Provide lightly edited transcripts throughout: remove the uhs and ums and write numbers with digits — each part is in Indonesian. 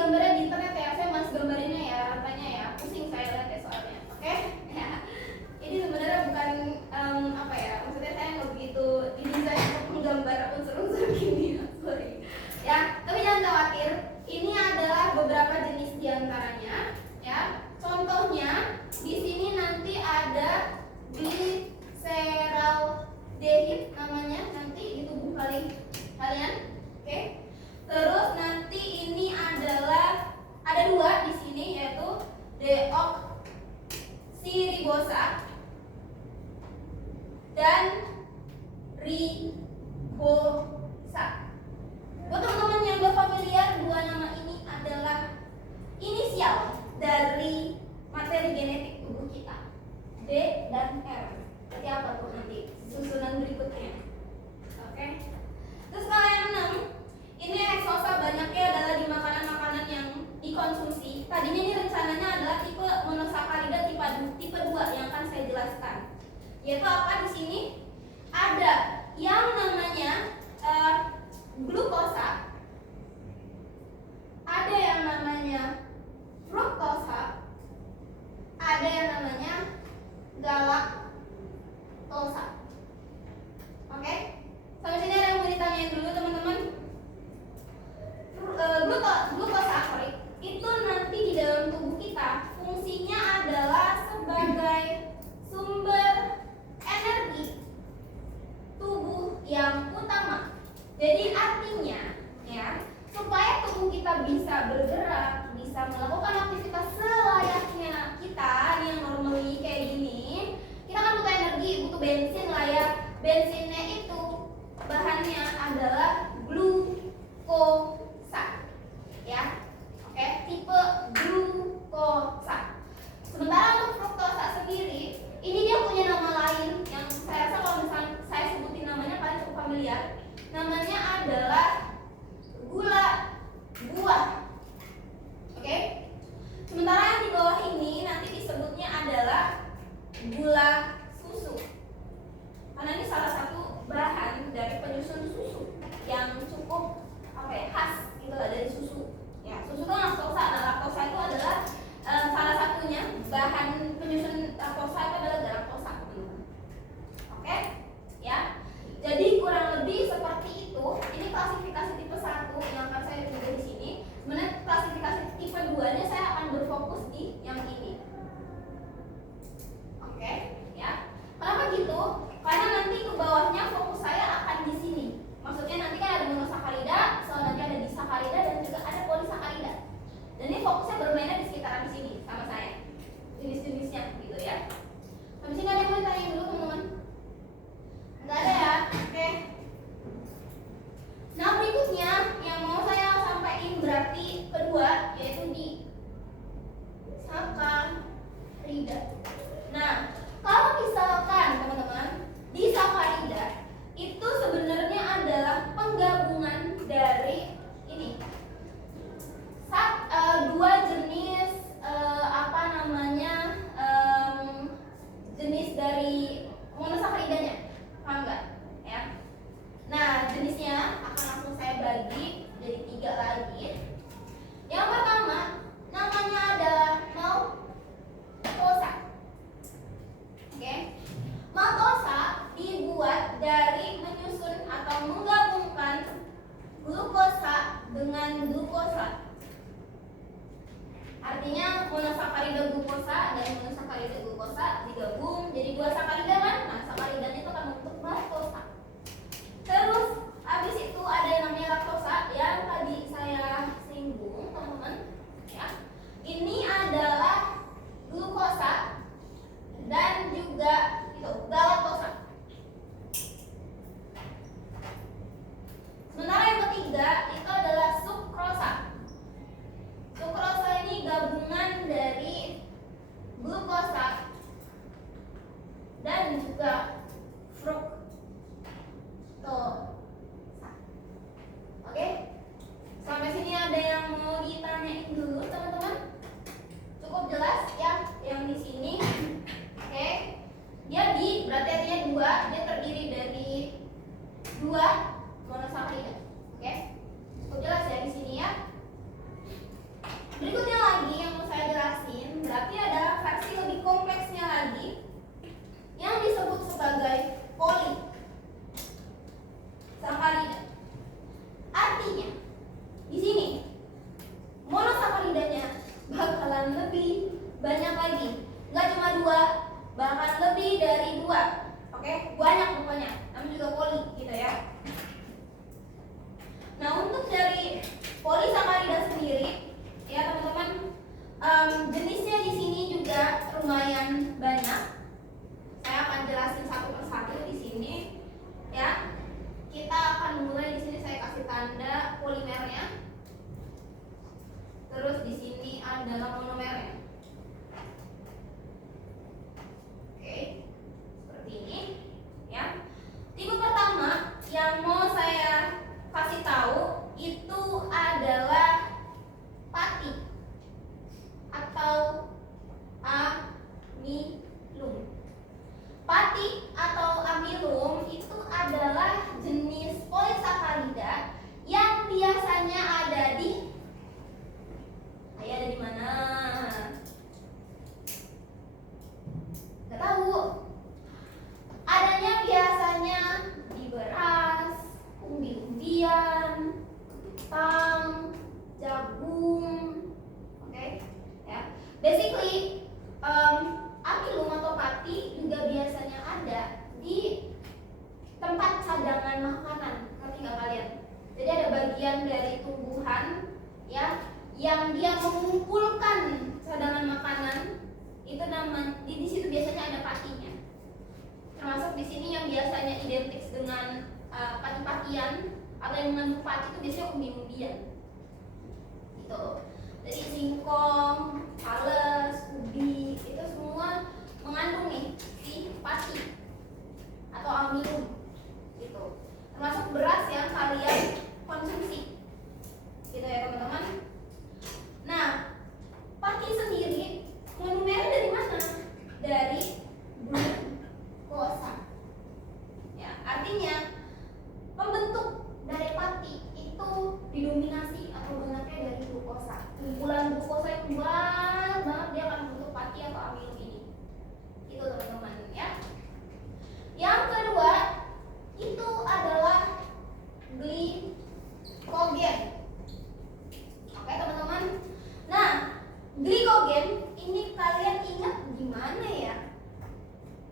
gambarnya di internet ya, saya mas gambarinnya ya, rantainya ya, pusing saya lihat ya soalnya, oke? Ya. Ini sebenarnya bukan apa ya, maksudnya saya nggak begitu didesain untuk menggambar unsur-unsur kimia, sorry. Ya, tapi jangan khawatir, ini adalah beberapa jenis diantaranya, ya. Contohnya di sini nanti ada gliseraldehid namanya nanti di tubuh kalian, oke? Terus nanti ini adalah ada dua di sini yaitu deoksiribosa dan ribosa. Buat teman-teman yang udah familiar, dua nama ini adalah inisial dari materi genetik tubuh kita, D dan R. Berarti apa tuh nanti susunan berikutnya? Oke. Terus kalau yang 6, ini heksosa banyaknya adalah di makanan-makanan yang dikonsumsi. Tadinya ini rencananya adalah tipe monosakarida tipe 2 yang akan saya jelaskan. Yaitu apa di sini? Ada yang namanya glukosa, ada yang namanya fruktosa, ada yang namanya galaktosa. Oke? Sampai sini ada yang mau ditanyain dulu teman-teman? Glukosakorid itu nanti di dalam tubuh kita fungsinya adalah sebagai sumber energi tubuh yang utama. Jadi artinya ya, supaya tubuh kita bisa bergerak, bisa melakukan aktivitas selayaknya kita yang normally kayak gini, kita kan butuh energi, butuh bensin lah ya. Bensinnya itu bahannya adalah glukosa, ya, oke, tipe glukosa. Sementara untuk fruktosa sendiri, ini dia punya nama lain yang saya rasa kalau misalnya saya sebutin namanya kalian cukup familiar. Namanya adalah gula buah, oke. Sementara yang di bawah ini nanti disebutnya adalah gula susu. Karena ini salah satu bahan dari penyusun susu yang cukup khas gitu lah dari susu. Ya, susu itu laktosa. Nah, laktosa itu adalah salah satunya bahan penyusun laktosa itu adalah galaktosa. Oke? Ya. Jadi kurang lebih seperti itu. Ini klasifikasi tipe 1 yang akan saya tunjukkan di sini. Sebenarnya klasifikasi tipe 2-nya saya akan berfokus di yang ini. Oke, ya. Kenapa gitu? Karena nanti ke bawahnya fokus saya akan di sini. Maksudnya nanti kan ada monosakarida, nanti ada disakarida dan juga ada polisakarida. Dan ini fokusnya bermainnya di sekitaran sini sama saya. Jenis-jenisnya gitu ya. Habis ini ada yang mau tanya dulu teman-teman? Enggak ada ya? Oke. Nah, berikutnya yang mau saya sampaikan berarti kedua yaitu di sakarida. Nah, kalau misalkan teman-teman di sakarida itu sebenarnya adalah penggabungan dari ini dua jenis jenis dari monosakaridanya, paham nggak? Ya. Nah, jenisnya akan langsung saya bagi jadi 3 lagi. Yang pertama namanya adalah maltosa. Oke. Maltosa dibuat dari menyusun atau menggabungkan glukosa dengan glukosa. Artinya monosakarida glukosa dan monosakarida glukosa digabung jadi 2 sakarida kan? Nah, sakaridanya itu akan membentuk maltosa. Terus habis itu ada yang namanya laktosa yang tadi saya singgung, teman-teman. Ya. Ini adalah glukosa dan juga itu galaktosa. Sementara yang ketiga itu adalah sukrosa. Sukrosa ini gabungan dari glukosa Berikutnya lagi yang mau saya jelasin, berarti ada versi lebih kompleksnya lagi yang disebut sebagai polisakarida. Artinya di sini monosakaridanya bakalan lebih banyak lagi, nggak cuma 2, bahkan lebih dari 2. Oke, banyak pokoknya, namanya juga poli gitu ya. Nah, untuk dari polisakarida sendiri ya teman-teman, jenisnya di sini juga lumayan banyak. Saya akan jelasin satu persatu di sini ya. Kita akan mulai di sini, saya kasih tanda polimernya. Terus di sini adalah monomernya. Oke, seperti ini ya. Tipe pertama yang mau saya kasih tahu itu adalah pati atau amilum. Pati atau amilum itu adalah jenis polisakarida yang biasanya ada di mana? Gak tahu. Adanya biasanya di beras, umbi-umbian, kentang, jagung. Oke, ya. Basically, amilum atau pati juga biasanya ada di tempat cadangan makanan. Ngerti nggak kalian? Jadi ada bagian dari tumbuhan ya yang dia mengumpulkan cadangan makanan, itu di situ biasanya ada patinya. Termasuk di sini yang biasanya identik dengan pati-patian atau yang mengandung pati itu biasanya umbi-umbian. Gitu. Jadi singkong, tales, ubi itu semua mengandung nih si pati atau amilum. Gitu. Termasuk beras yang kalian konsumsi. Gitu ya teman-teman. Nah, pati sendiri monomernya dari mana? Dari glukosa. Ya, artinya pembentuk dari pati itu didominasi atau banyaknya dari glukosa. Kumpulan glukosa yang banyak banget dia akan membentuk pati atau amilum ini. Itu teman-teman ya. Yang kedua itu adalah glikogen. Oke teman-teman. Nah, glikogen ini kalian ingat di mana ya?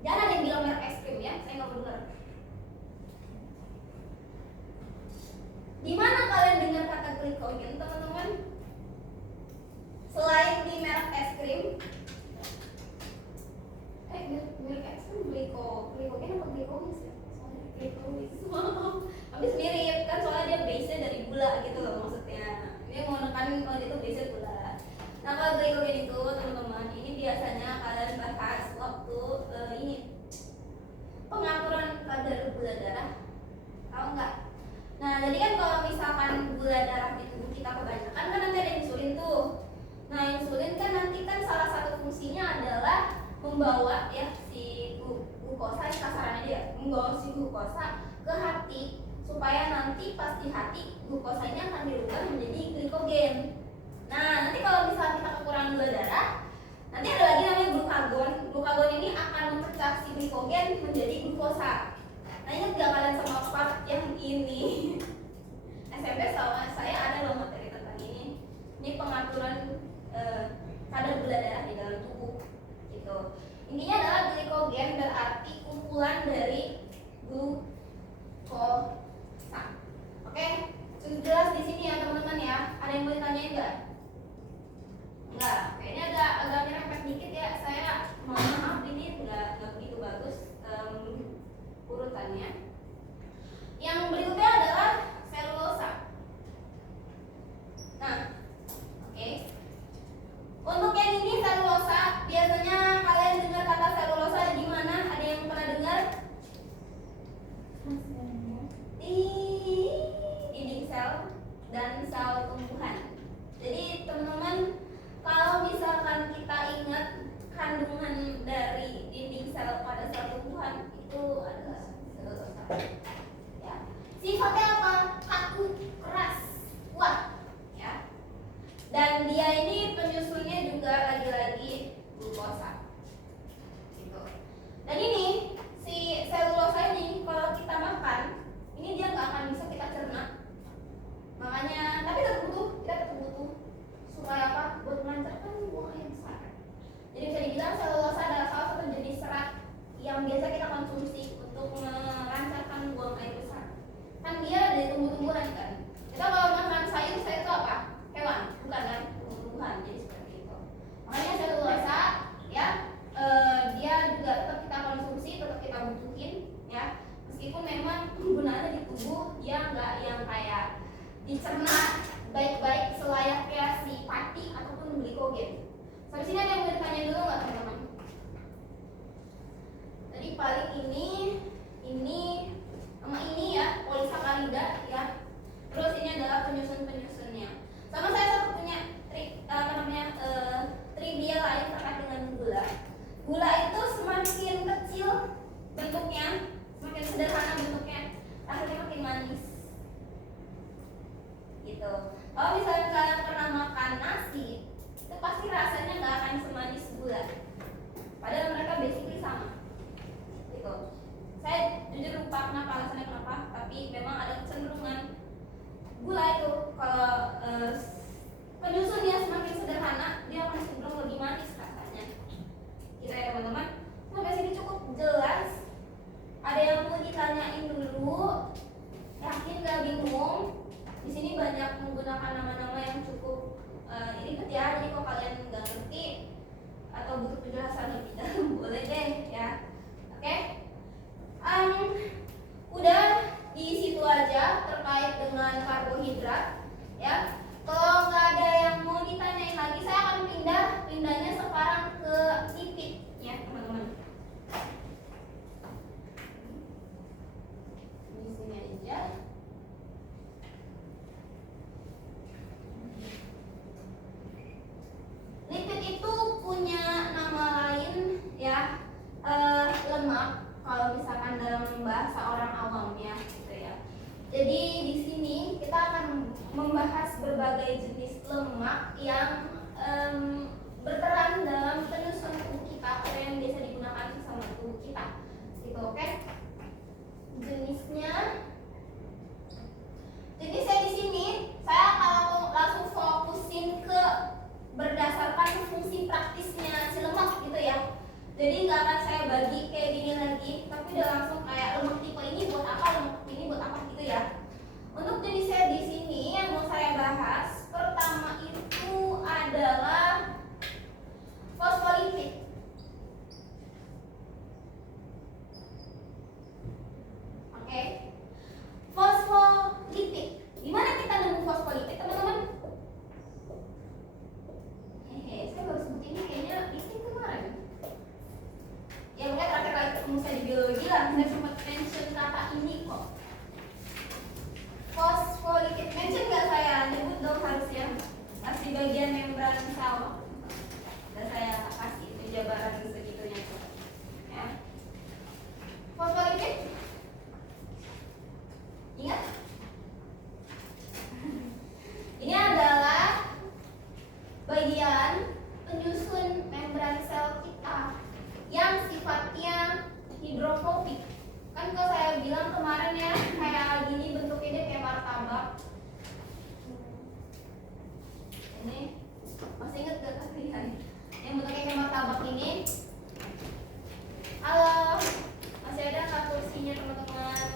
Jangan ada yang bilang merek es krim ya, saya nggak mau dengar. Di mana kalian dengar kata glikogen teman-teman? Selain di merek es krim, merek es krim glikogen apa glikogen sih? Habis mirip kan, soalnya dia base-nya dari gula gitu loh maksudnya. Dia mau nekanin kalau itu base gula. Nah kalau glikogen itu teman-teman, ini biasanya kalian bahas waktu ini pengaturan kadar gula darah, tahu nggak? Nah jadi kan kalau misalkan gula darah di tubuh kita kebanyakan kan nanti ada insulin tuh. Nah insulin kan nanti kan salah satu fungsinya adalah membawa ya si glukosa, kasarannya dia membawa si glukosa ke hati supaya nanti pas di hati glukosanya akan dirubah menjadi glikogen. Nah nanti kalau misalnya kita kekurangan gula darah, nanti ada lagi namanya glukagon. Glukagon ini akan memecah si glikogen menjadi glukosa. Nah ingat gak kalian sama part yang ini? SMP sama saya ada loh materi tentang ini. Ini pengaturan kadar gula darah di dalam tubuh gitu. Intinya adalah glikogen berarti kumpulan dari glukosa. Oke, sudah jelas di sini ya teman-teman ya. Ada yang mau ditanyain nggak? Enggak, kayaknya agak nyerempet dikit ya. Saya mohon maaf ini nggak begitu bagus urutannya. Yang berikutnya adalah selulosa. Nah, oke. Untuk yang ini selulosa, biasanya kalian dengar kata selulosa di mana? Ada yang pernah dengar? Di dinding sel dan sel tumbuhan. Jadi teman-teman, kalau misalkan kita ingat kandungan dari dinding sel pada sel tumbuhan itu adalah selulosa. Ya. Sifatnya apa? Kaku, keras, kuat. Ya. Dan dia dia ini penyusunnya juga lagi-lagi glukosa. Gitu. Dan ini si selulosa ini kalau kita makan, ini dia nggak akan bisa kita cerna. Makanya, tapi kita tetap butuh supaya apa? Buat melancarkan buang air besar. Jadi bisa dibilang selulosa adalah salah satu jenis serat yang biasa kita konsumsi untuk melancarkan buang air besar. Kan dia dari tumbuh-tumbuhan kan. Kita kalau makan sayur itu apa? Hewan, bukan kan? Tumbuh-tumbuhan. Jadi seperti itu. Makanya selulosa ya dia juga tetap kita konsumsi, tetap kita butuhin ya. Meskipun memang penggunaannya di tubuh dia nggak yang kayak dicerna baik-baik selayaknya si pati ataupun glikogen. Sampai sini ada yang mau ditanya dulu nggak teman-teman? Tadi paling ini sama ini ya polisakarida ya. Terus ini adalah penyusun-penyusunnya. Sama saya satu punya trivia lain terkait dengan gula. Gula itu semakin kecil bentuknya, semakin sederhana bentuknya, rasanya makin manis. Gitu. Kalau misalnya kalian pernah makan nasi, itu pasti rasanya nggak akan semanis gula. Padahal mereka basically sama. Gitu. Saya jujur lupa alasannya kenapa, tapi memang ada kecenderungan gula itu kalau penyusunnya semakin sederhana, dia akan cenderung lebih manis rasanya. Gitu ya teman-teman. Sampai sini cukup jelas. Ada yang mau ditanyain dulu? Yakin gak bingung? Di sini banyak menggunakan nama-nama yang cukup ribet ya. Jadi kalau kalian nggak ngerti atau butuh penjelasan lebih dalam, boleh deh ya. Oke? Udah di situ aja terkait dengan karbohidrat ya. Kalau nggak ada yang mau ditanyain lagi, saya akan pindahnya sekarang ke lipid ya teman-teman. Di sini aja. Lipid itu punya nama lain ya, lemak. Kalau misalkan dalam bahasa orang awamnya gitu ya. Jadi di sini kita akan membahas berbagai jenis lemak yang berperan dalam penyusun tubuh kita atau yang biasa digunakan sama tubuh kita. Gitu, oke? Jenisnya. Jadi saya di sini saya kalau langsung fokusin ke berdasarkan fungsi praktisnya si lemak gitu ya. Jadi nggak akan saya bagi kayak gini lagi, tapi udah langsung kayak lemak tipe ini buat apa, lemak ini buat apa gitu ya. Untuk jenisnya di sini yang mau saya bahas pertama itu adalah fosfolipid. Oke, fosfolipid. Gimana kita nemu fosfolipid teman-teman? Saya baru sebut ini kayaknya lipid kemarin. Ya mungkin terakhir kali ketemu saya di biologi lah, saya sempat mention kata ini kok. Fosfolipid, mention nggak saya? Nyebut dong harusnya. Pas di bagian membran sel. Dan saya kasih itu jabaran segitunya tuh. Ya. Fosfolipid. Ingat? Ini adalah bagian penyusun membran sel kita yang sifatnya hidrofobik. Kan kalau saya bilang kemarin ya, kayak gini bentuknya dia kayak martabak. Ini masih inget gak kalian? Yang bentuknya kayak martabak ini. Halo, masih ada nggak kursinya teman-teman?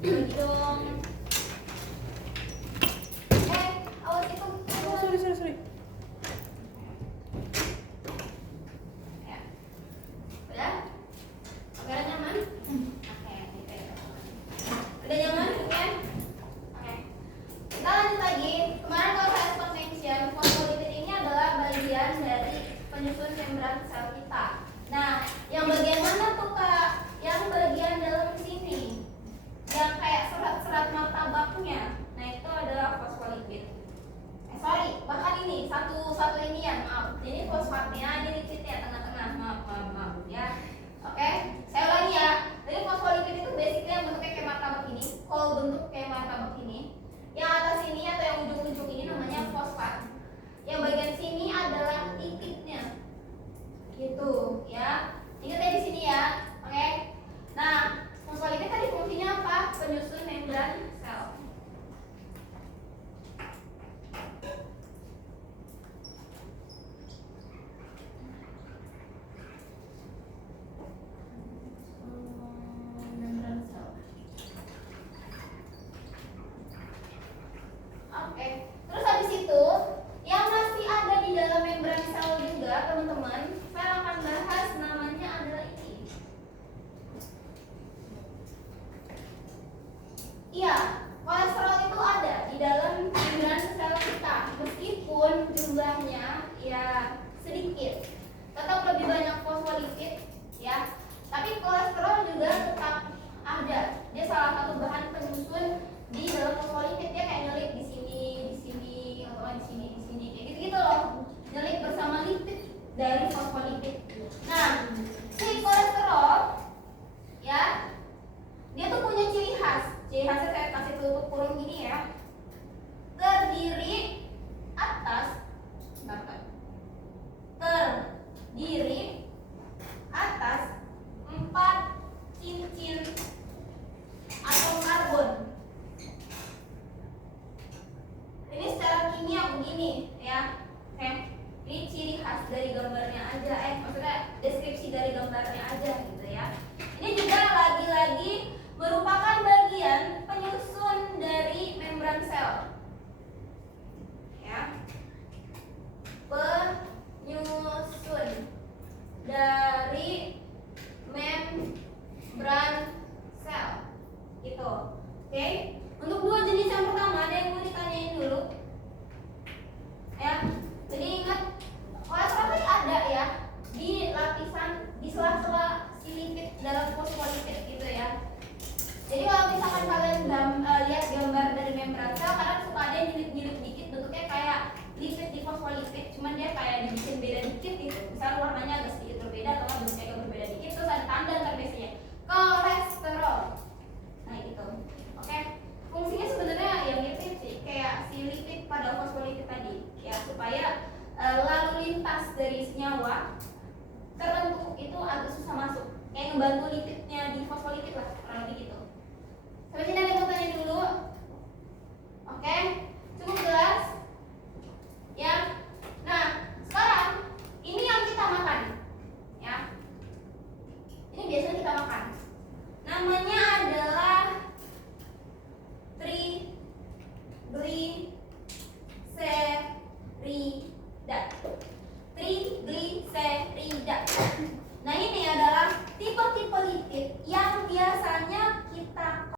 Bagi dong. Awas itu. Sorry. Udah? Oke, udah nyaman? Oke, udah nyaman ya? Oke. Kita lanjut lagi. Kemarin kalau saya sempat mention, fosfolipid ini adalah bagian dari penyusun membran sel kita. Nah, yang bagian mana tuh Kak? Yang bagian dalam sini. Yang kayak serat-serat martabaknya. Nah, itu adalah fosfolipid. Bahkan ini satu ini ya, maaf. Ini fosfatnya, ini lipidnya tengah-tengah. Maaf ya. Oke, saya ulangi ya. Jadi fosfolipid itu basically yang bentuknya kayak martabak ini. Kalau bentuk kayak martabak ini, yang atas ini atau yang ujung-ujung ini namanya fosfat. jumlahnya ya sedikit, tetap lebih banyak fosfolipid ya. Tapi kolesterol juga tetap ada. Dia salah satu bahan penyusun di dalam fosfolipid. Dia kayak nyelip di sini, atau di sini kayak gitu-gitu loh. Nyelip bersama lipid dari fosfolipid. Nah, si kolesterol ya, dia tuh punya ciri khas. Ciri khasnya saya kasih tutup kurung gini ya. Terdiri atas 4 cincin atom karbon. Ini secara kimia begini ya. Oke. Ini ciri khas dari gambarnya aja, maksudnya deskripsi dari gambarnya aja gitu ya. Ini juga lagi-lagi merupakan bagian penyusun dari membran sel. Ya. Penyusun dari membran sel gitu. Oke. Untuk dua jenis yang pertama ada yang mau ditanyain dulu ya. Jadi ingat, kolesterol ini ada ya di lapisan, di sela-sela si lipid dalam fosfolipid gitu ya. Jadi kalau misalkan kalian lihat gambar dari membran sel, kadang suka ada yang nyilip-nyilip dikit, bentuknya kayak lipid di fosfolipid, cuman dia kayak dibikin beda dikit gitu. Misalnya warnanya agak sedikit berbeda atau bentuknya agak berbeda dikit, terus ada tanda ntar biasanya kolesterol. Nah gitu. Oke. Fungsinya sebenarnya ya mirip sih kayak si lipid pada fosfolipid tadi ya, supaya lalu lintas dari senyawa tertentu itu agak susah masuk, kayak ngebantu lipidnya di fosfolipid lah, kurang lebih gitu. Sampai sini ada yang mau tanya dulu?